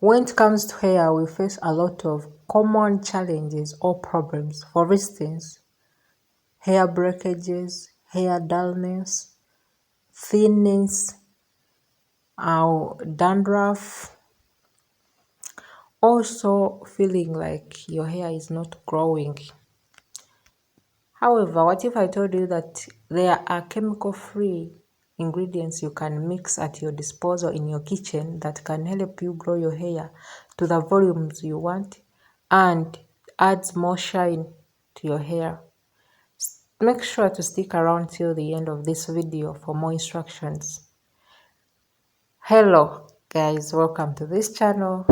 When it comes to hair, we face a lot of common challenges or problems. For instance, hair breakages, hair dullness, thinness, dandruff, also feeling like your hair is not growing. However, what if I told you that there are chemical-free ingredients you can mix at your disposal in your kitchen that can help you grow your hair to the volumes you want and adds more shine to your hair? Make sure to stick around till the end of this video for more instructions. Hello guys, welcome to this channel.